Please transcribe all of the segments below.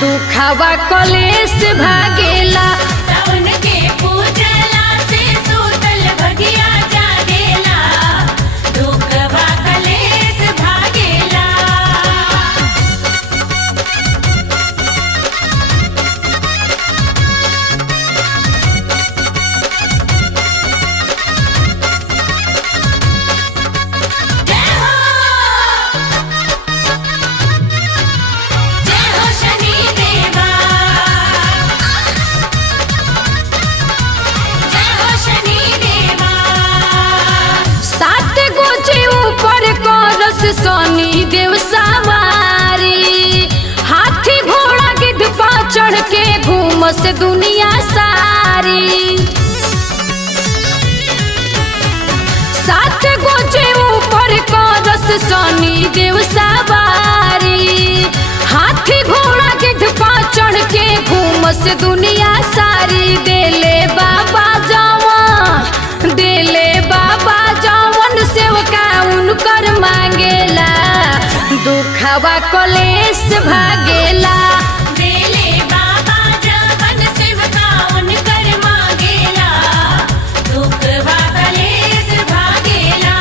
दुखवा कलेश भागेला। रावण के पूजला से सूतल भगिया जागेला, दुखवा कलेश भागेला। जय हो शनि देवा, जय हो शनि देवा। सात गोचे ऊपर करस शनि देव सवारी, हाथी घोड़ा गिद्ध पा चढ़ के घूमस दुनिया सारी। सात गोचे ऊपर करस शनि देव सवारी, हाथी घोड़ा गिद्ध पा चढ़ के घूमस दुनिया सारी। देले बाबा जवन सेवका उनकर मांगेला, दुखवा कलेश भागेला। देले बाबा जवन सेवका उनकर मांगेला, दुखवा कलेश भागेला।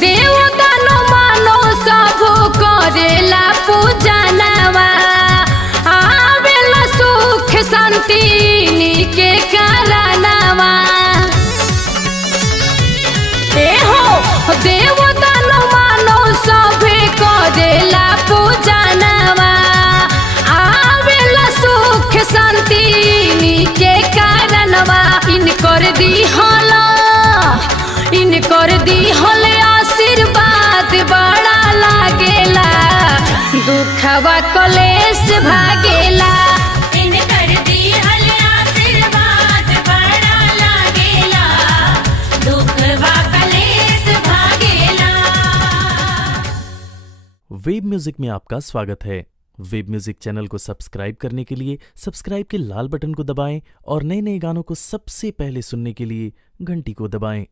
देव दानो मानो सब करेला पूजनवा, आवेला सुख शांति के कारणवा। देव दानो मानो सब करेला पूजनवा, आवेला सुख शांति के कारणवा। इनकर दिहल आशीर्वाद बड़ा लागेला, दुखवा कलेश भागेला। इनकर दिहल आशीर्वाद बड़ा लागेला, दुखवा कलेश भागेला। वेब म्यूजिक में आपका स्वागत है। वेब म्यूजिक चैनल को सब्सक्राइब करने के लिए सब्सक्राइब के लाल बटन को दबाएं और नए नए गानों को सबसे पहले सुनने के लिए घंटी को दबाएं।